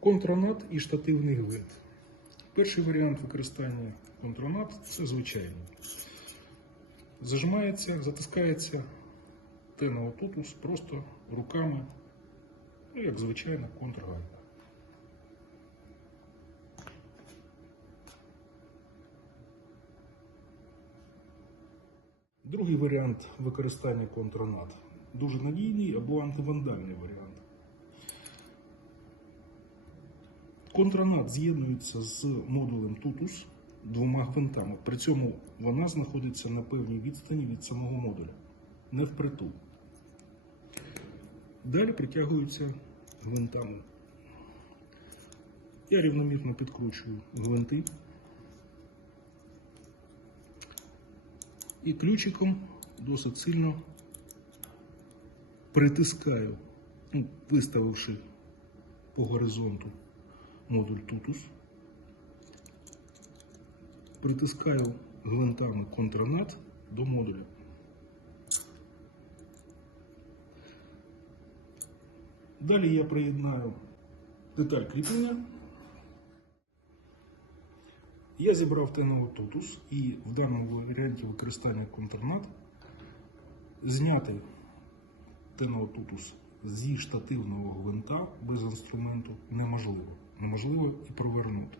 Контранат і штативний гвинт. Перший варіант використання контранат це звичайний. Зажимається, затискається тенеотутус просто руками, ну, як звичайна контргайка. Другий варіант використання контранат дуже надійний або антивандальний варіант. Контранат з'єднується з модулем Tutus двома гвинтами. При цьому вона знаходиться на певній відстані від самого модуля, не впритул. Далі притягуються гвинтами. Я рівномірно підкручую гвинти і ключиком досить сильно притискаю, ну, виставивши по горизонту модуль Tutus. Притискаю гвинтами контранат до модуля. Далі я приєднаю деталь кріплення. Я зібрав тенову тутус і в даному варіанті використання контрнат зняти тенову тутус зі штативного гвинта без інструменту неможливо. Неможливо і провернути.